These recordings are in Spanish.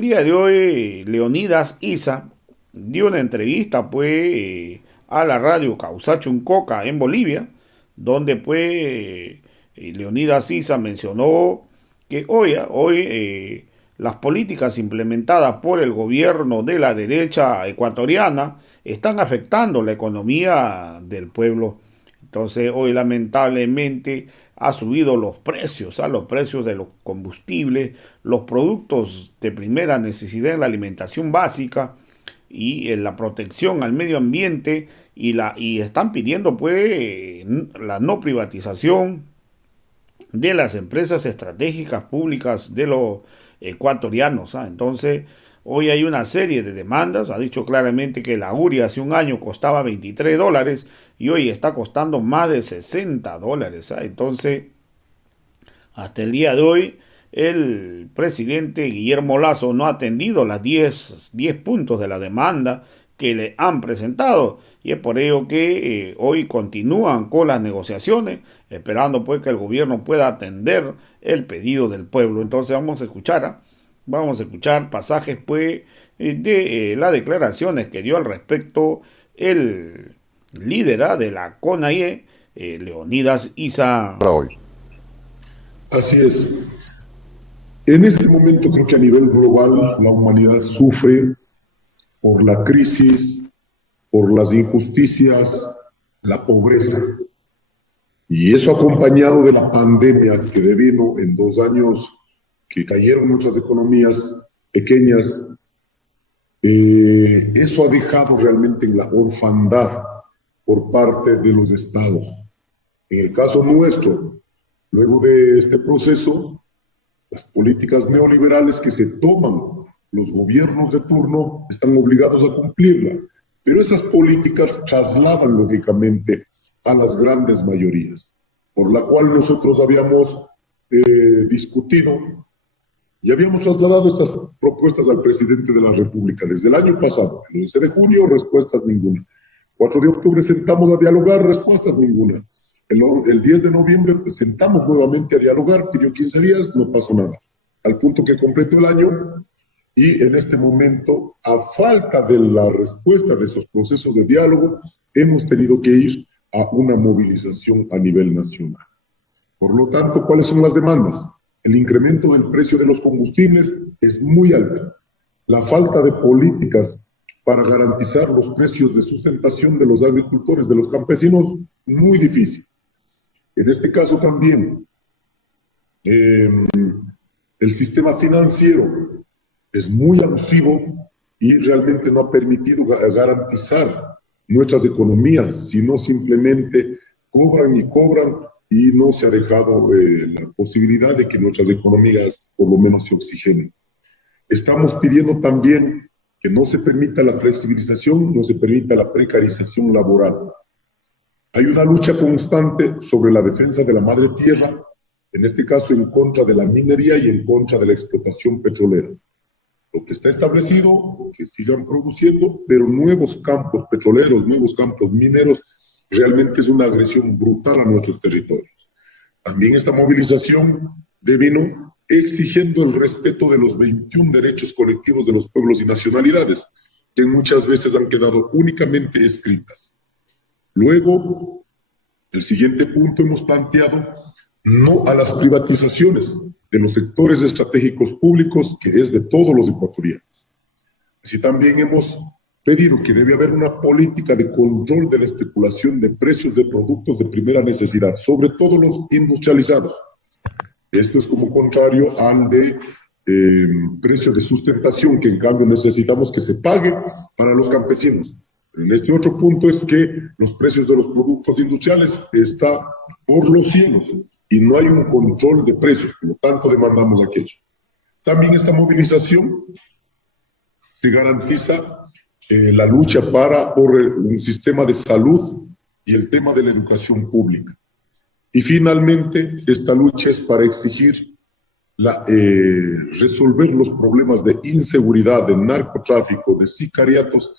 El día de hoy, Leonidas Isa dio una entrevista a la radio Causachuncoca en Bolivia, donde Leonidas Isa mencionó que hoy las políticas implementadas por el gobierno de la derecha ecuatoriana están afectando la economía del pueblo. Entonces hoy lamentablemente ha subido los precios de los combustibles, los productos de primera necesidad en la alimentación básica y en la protección al medio ambiente y están pidiendo la no privatización de las empresas estratégicas públicas de los ecuatorianos. Entonces, hoy hay una serie de demandas. Ha dicho claramente que la URI hace un año costaba $23 y hoy está costando más de $60. Entonces, hasta el día de hoy, el presidente Guillermo Lasso no ha atendido las 10 puntos de la demanda que le han presentado y es por ello que hoy continúan con las negociaciones esperando que el gobierno pueda atender el pedido del pueblo. Entonces vamos a escuchar pasajes de las declaraciones que dio al respecto el líder de la CONAIE, Leonidas Isa. Hoy. Así es. En este momento creo que a nivel global la humanidad sufre por la crisis, por las injusticias, la pobreza. Y eso acompañado de la pandemia que devino en 2 años que cayeron muchas economías pequeñas, eso ha dejado realmente en la orfandad por parte de los estados. En el caso nuestro, luego de este proceso, las políticas neoliberales que se toman los gobiernos de turno están obligados a cumplirla, pero esas políticas trasladan lógicamente a las grandes mayorías, por la cual nosotros habíamos discutido y habíamos trasladado estas propuestas al presidente de la República desde el año pasado. El 11 de junio, respuestas ninguna. 4 de octubre sentamos a dialogar, respuestas ninguna. El 10 de noviembre sentamos nuevamente a dialogar, pidió 15 días, no pasó nada. Al punto que completó el año y en este momento, a falta de la respuesta de esos procesos de diálogo, hemos tenido que ir a una movilización a nivel nacional. Por lo tanto, ¿cuáles son las demandas? El incremento del precio de los combustibles es muy alto. La falta de políticas para garantizar los precios de sustentación de los agricultores, de los campesinos, muy difícil. En este caso también, el sistema financiero es muy abusivo y realmente no ha permitido garantizar nuestras economías, sino simplemente cobran y cobran y no se ha dejado la posibilidad de que nuestras economías por lo menos se oxigenen. Estamos pidiendo también que no se permita la flexibilización, no se permita la precarización laboral. Hay una lucha constante sobre la defensa de la madre tierra, en este caso en contra de la minería y en contra de la explotación petrolera. Lo que está establecido, que sigan produciendo, pero nuevos campos petroleros, nuevos campos mineros, realmente es una agresión brutal a nuestros territorios. También esta movilización devino exigiendo el respeto de los 21 derechos colectivos de los pueblos y nacionalidades, que muchas veces han quedado únicamente escritas. Luego, el siguiente punto hemos planteado no a las privatizaciones de los sectores estratégicos públicos, que es de todos los ecuatorianos. Así también hemos pedido que debe haber una política de control de la especulación de precios de productos de primera necesidad, sobre todo los industrializados. Esto es como contrario al de precios de sustentación, que en cambio necesitamos que se pague para los campesinos. En este otro punto es que los precios de los productos industriales están por los cielos y no hay un control de precios, por lo tanto demandamos aquello. También esta movilización se garantiza la lucha por un sistema de salud y el tema de la educación pública. Y finalmente, esta lucha es para exigir resolver los problemas de inseguridad, de narcotráfico, de sicariatos,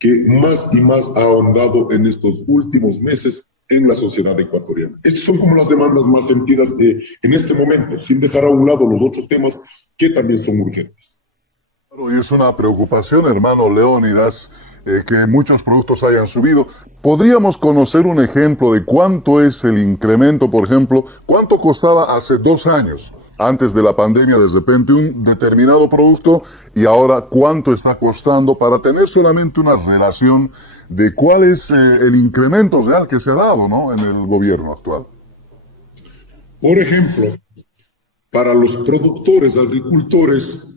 que más y más ha ahondado en estos últimos meses en la sociedad ecuatoriana. Estas son como las demandas más sentidas en este momento, sin dejar a un lado los otros temas que también son urgentes. Y es una preocupación, hermano Leónidas, que muchos productos hayan subido. ¿Podríamos conocer un ejemplo de cuánto es el incremento, por ejemplo, cuánto costaba hace 2 años, antes de la pandemia, de repente un determinado producto, y ahora cuánto está costando, para tener solamente una relación de cuál es el incremento real que se ha dado, ¿no?, en el gobierno actual? Por ejemplo, para los productores, agricultores,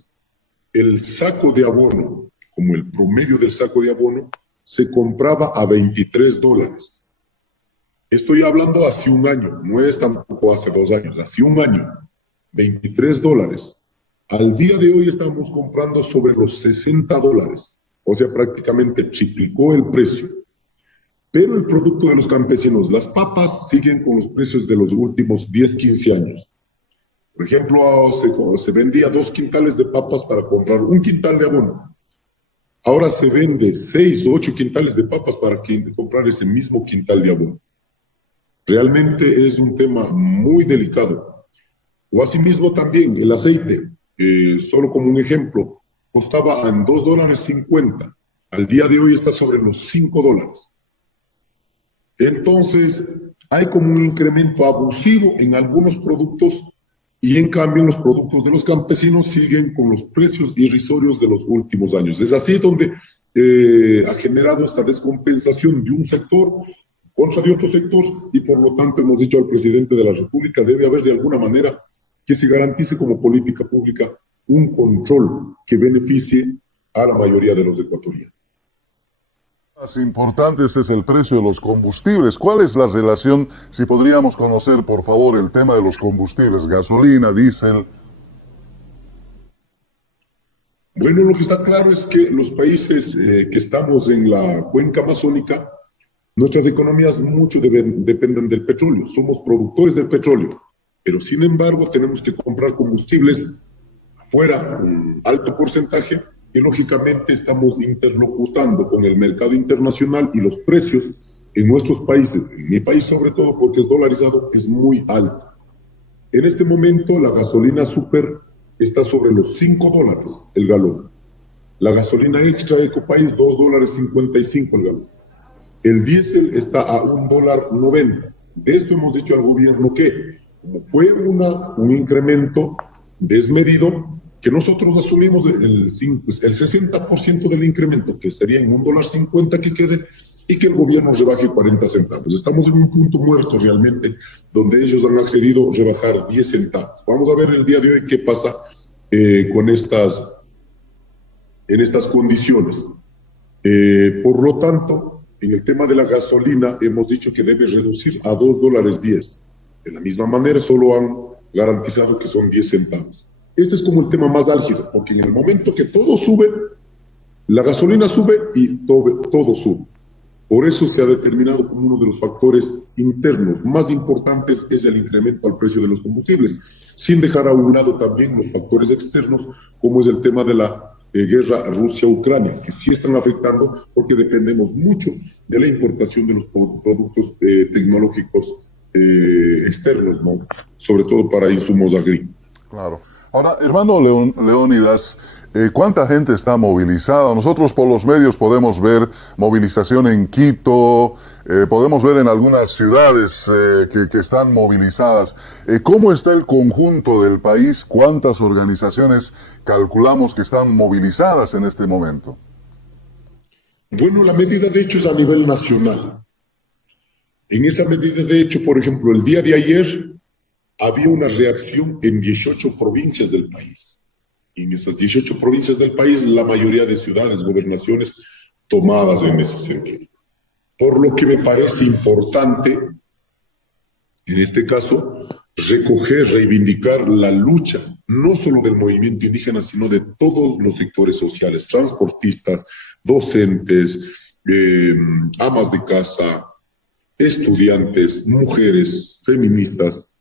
el saco de abono, como el promedio del saco de abono, se compraba a $23. Estoy hablando hace un año, no es tampoco hace 2 años, hace un año, $23. Al día de hoy estamos comprando sobre los $60, o sea, prácticamente triplicó el precio. Pero el producto de los campesinos, las papas, siguen con los precios de los últimos 10, 15 años. Por ejemplo, se vendía 2 quintales de papas para comprar un quintal de abono. Ahora se vende 6 o 8 quintales de papas para comprar ese mismo quintal de abono. Realmente es un tema muy delicado. O asimismo también el aceite, solo como un ejemplo, costaba en $2.50. Al día de hoy está sobre los $5. Entonces, hay como un incremento abusivo en algunos productos y en cambio los productos de los campesinos siguen con los precios irrisorios de los últimos años. Es así donde ha generado esta descompensación de un sector contra de otro sector y por lo tanto hemos dicho al presidente de la República debe haber de alguna manera que se garantice como política pública un control que beneficie a la mayoría de los ecuatorianos. Más importantes es el precio de los combustibles. ¿Cuál es la relación? Si podríamos conocer, por favor, el tema de los combustibles, gasolina, diésel. Bueno, lo que está claro es que los países que estamos en la cuenca amazónica, nuestras economías mucho dependen del petróleo. Somos productores del petróleo, pero sin embargo tenemos que comprar combustibles afuera, un alto porcentaje, que lógicamente estamos interlocutando con el mercado internacional y los precios en nuestros países, en mi país sobre todo porque es dolarizado, es muy alto. En este momento la gasolina super está sobre los $5 el galón. La gasolina extra Ecopaís, $2.55 el galón. El diésel está a $1.90. De esto hemos dicho al gobierno que, como fue un incremento desmedido, que nosotros asumimos el 60% del incremento, que sería en $1.50 que quede, y que el gobierno rebaje 40 centavos. Estamos en un punto muerto realmente, donde ellos han accedido a rebajar 10 centavos. Vamos a ver el día de hoy qué pasa en estas condiciones. Por lo tanto, en el tema de la gasolina, hemos dicho que debe reducir a $2.10. De la misma manera, solo han garantizado que son 10 centavos. Este es como el tema más álgido, porque en el momento que todo sube, la gasolina sube y todo sube. Por eso se ha determinado como uno de los factores internos más importantes es el incremento al precio de los combustibles, sin dejar a un lado también los factores externos, como es el tema de la guerra Rusia-Ucrania, que sí están afectando porque dependemos mucho de la importación de los productos tecnológicos externos, ¿no? Sobre todo para insumos agrícolas. Claro. Ahora, hermano Leónidas, ¿cuánta gente está movilizada? Nosotros por los medios podemos ver movilización en Quito, podemos ver en algunas ciudades que están movilizadas. ¿Cómo está el conjunto del país? ¿Cuántas organizaciones calculamos que están movilizadas en este momento? Bueno, la medida de hecho es a nivel nacional. En esa medida de hecho, por ejemplo, el día de ayer había una reacción en 18 provincias del país. En esas 18 provincias del país, la mayoría de ciudades, gobernaciones, tomadas en ese sentido. Por lo que me parece importante, en este caso, recoger, reivindicar la lucha, no solo del movimiento indígena, sino de todos los sectores sociales, transportistas, docentes, amas de casa, estudiantes, mujeres, feministas,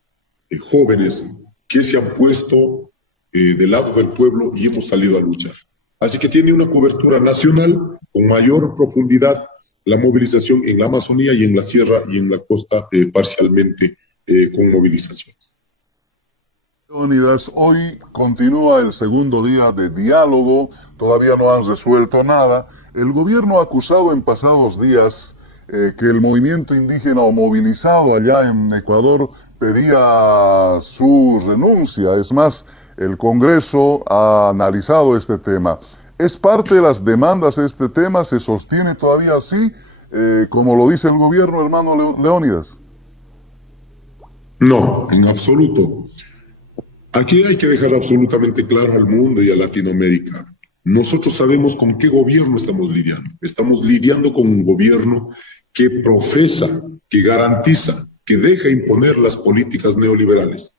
jóvenes que se han puesto del lado del pueblo y hemos salido a luchar. Así que tiene una cobertura nacional con mayor profundidad la movilización en la Amazonía y en la sierra y en la costa parcialmente con movilizaciones. Leónidas, hoy continúa el segundo día de diálogo, todavía no han resuelto nada. El gobierno ha acusado en pasados días que el movimiento indígena o movilizado allá en Ecuador pedía su renuncia. Es más, el Congreso ha analizado este tema. ¿Es parte de las demandas este tema? ¿Se sostiene todavía así, como lo dice el gobierno, hermano Leónidas? No, en absoluto. Aquí hay que dejar absolutamente claro al mundo y a Latinoamérica. Nosotros sabemos con qué gobierno estamos lidiando. Estamos lidiando con un gobierno que profesa, que garantiza, que deja imponer las políticas neoliberales.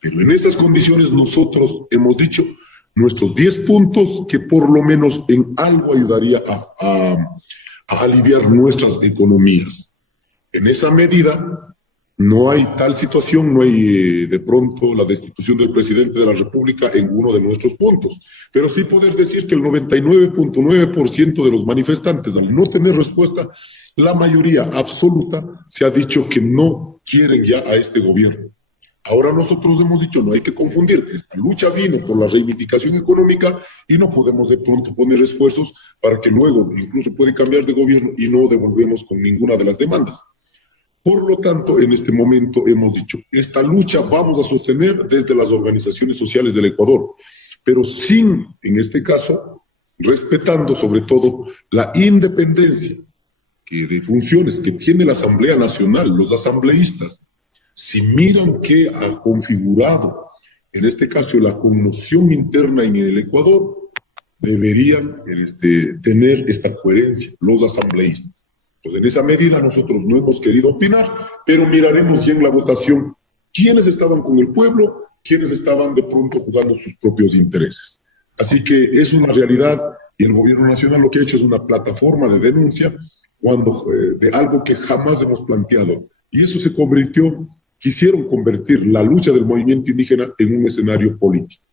Pero en estas condiciones nosotros hemos dicho nuestros 10 puntos que por lo menos en algo ayudaría a aliviar nuestras economías. En esa medida no hay tal situación, no hay de pronto la destitución del presidente de la República en uno de nuestros puntos. Pero sí poder decir que el 99.9% de los manifestantes, al no tener respuesta, la mayoría absoluta se ha dicho que no quieren ya a este gobierno. Ahora nosotros hemos dicho, no hay que confundir, esta lucha vino por la reivindicación económica y no podemos de pronto poner esfuerzos para que luego incluso puede cambiar de gobierno y no devolvemos con ninguna de las demandas. Por lo tanto, en este momento hemos dicho, esta lucha vamos a sostener desde las organizaciones sociales del Ecuador, pero sin, en este caso, respetando sobre todo la independencia de funciones que tiene la Asamblea Nacional, los asambleístas. Si miran que ha configurado, en este caso, la conmoción interna en el Ecuador, deberían tener esta coherencia, los asambleístas. Pues en esa medida nosotros no hemos querido opinar, pero miraremos ya en la votación quiénes estaban con el pueblo, quiénes estaban de pronto jugando sus propios intereses. Así que es una realidad y el gobierno nacional lo que ha hecho es una plataforma de denuncia de algo que jamás hemos planteado. Y eso se convirtió, quisieron convertir la lucha del movimiento indígena en un escenario político.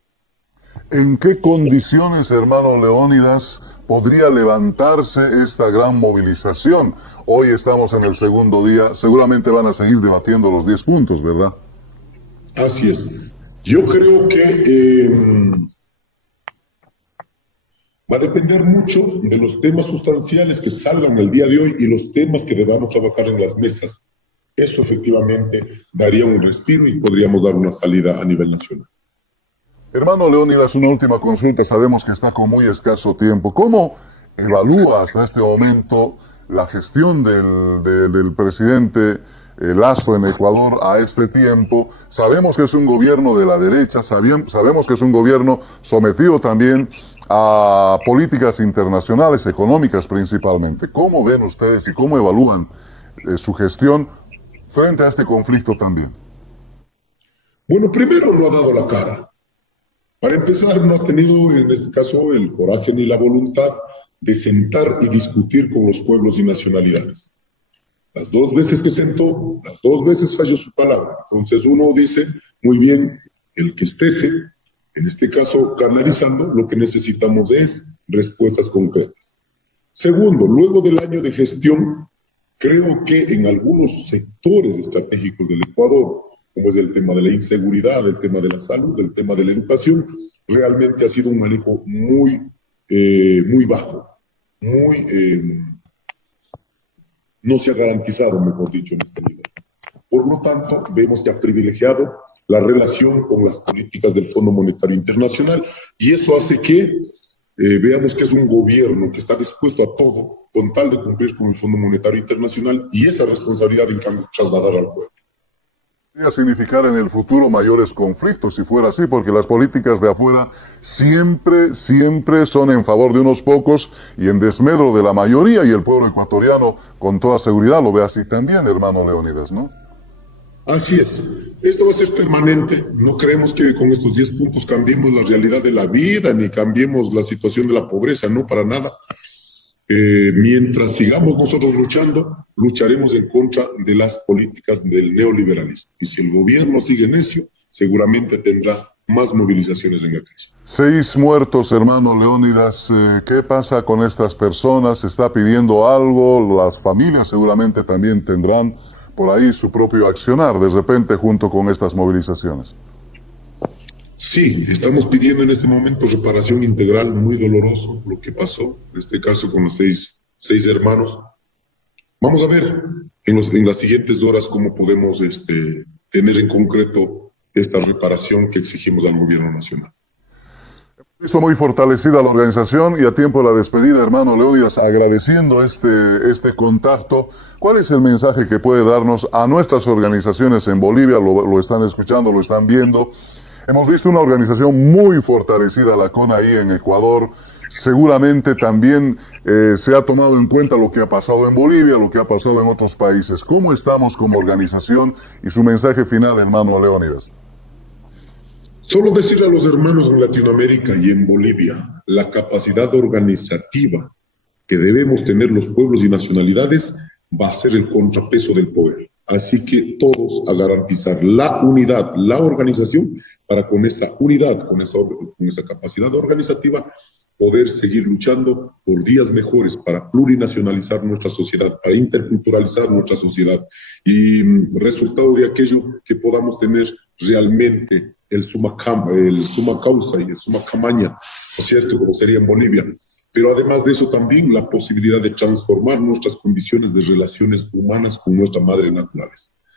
¿En qué condiciones, hermano Leónidas, podría levantarse esta gran movilización? Hoy estamos en el segundo día, seguramente van a seguir debatiendo los 10 puntos, ¿verdad? Así es. Yo creo que va a depender mucho de los temas sustanciales que salgan el día de hoy y los temas que debamos trabajar en las mesas. Eso efectivamente daría un respiro y podríamos dar una salida a nivel nacional. Hermano Leónidas, una última consulta. Sabemos que está con muy escaso tiempo. ¿Cómo evalúa hasta este momento la gestión del presidente Lasso en Ecuador a este tiempo? Sabemos que es un gobierno de la derecha, sabemos que es un gobierno sometido también a políticas internacionales, económicas principalmente. ¿Cómo ven ustedes y cómo evalúan su gestión frente a este conflicto también? Bueno, primero no ha dado la cara. Para empezar, no ha tenido en este caso el coraje ni la voluntad de sentar y discutir con los pueblos y nacionalidades. Las 2 veces que sentó, las 2 veces falló su palabra. Entonces uno dice, muy bien, el que esté, en este caso canalizando, lo que necesitamos es respuestas concretas. Segundo, luego del año de gestión, creo que en algunos sectores estratégicos del Ecuador, como es el tema de la inseguridad, el tema de la salud, el tema de la educación, realmente ha sido un manejo muy bajo, no se ha garantizado, mejor dicho, en este nivel. Por lo tanto, vemos que ha privilegiado la relación con las políticas del Fondo Monetario Internacional y eso hace que veamos que es un gobierno que está dispuesto a todo con tal de cumplir con el Fondo Monetario Internacional y esa responsabilidad, en cambio, trasladar al pueblo. Podría significar en el futuro mayores conflictos si fuera así, porque las políticas de afuera siempre son en favor de unos pocos y en desmedro de la mayoría, y el pueblo ecuatoriano con toda seguridad lo ve así también, hermano Leónidas, ¿no? Así es. Esto va a ser permanente. No creemos que con estos 10 puntos cambiemos la realidad de la vida ni cambiemos la situación de la pobreza, no, para nada. Mientras sigamos nosotros luchando, lucharemos en contra de las políticas del neoliberalismo. Y si el gobierno sigue necio, seguramente tendrá más movilizaciones en la calle. 6 muertos, hermano Leónidas. ¿Qué pasa con estas personas? ¿Se está pidiendo algo? Las familias seguramente también tendrán por ahí su propio accionar, de repente, junto con estas movilizaciones. Sí, estamos pidiendo en este momento reparación integral, muy doloroso lo que pasó, en este caso con los seis hermanos. Vamos a ver en las siguientes horas cómo podemos tener en concreto esta reparación que exigimos al gobierno nacional. Visto muy fortalecida la organización y a tiempo de la despedida, hermano Leónidas, agradeciendo este contacto. ¿Cuál es el mensaje que puede darnos a nuestras organizaciones en Bolivia? Lo están escuchando, lo están viendo. Hemos visto una organización muy fortalecida, la CON, ahí en Ecuador. Seguramente también se ha tomado en cuenta lo que ha pasado en Bolivia, lo que ha pasado en otros países. ¿Cómo estamos como organización? Y su mensaje final, hermano Leónidas. Solo decirle a los hermanos en Latinoamérica y en Bolivia, la capacidad organizativa que debemos tener los pueblos y nacionalidades va a ser el contrapeso del poder. Así que todos a garantizar la unidad, la organización, para con esa unidad, con esa capacidad organizativa, poder seguir luchando por días mejores, para plurinacionalizar nuestra sociedad, para interculturalizar nuestra sociedad y resultado de aquello que podamos tener realmente el suma causa y el suma camaña, ¿no es cierto?, como sería en Bolivia. Pero además de eso también la posibilidad de transformar nuestras condiciones de relaciones humanas con nuestra madre naturaleza.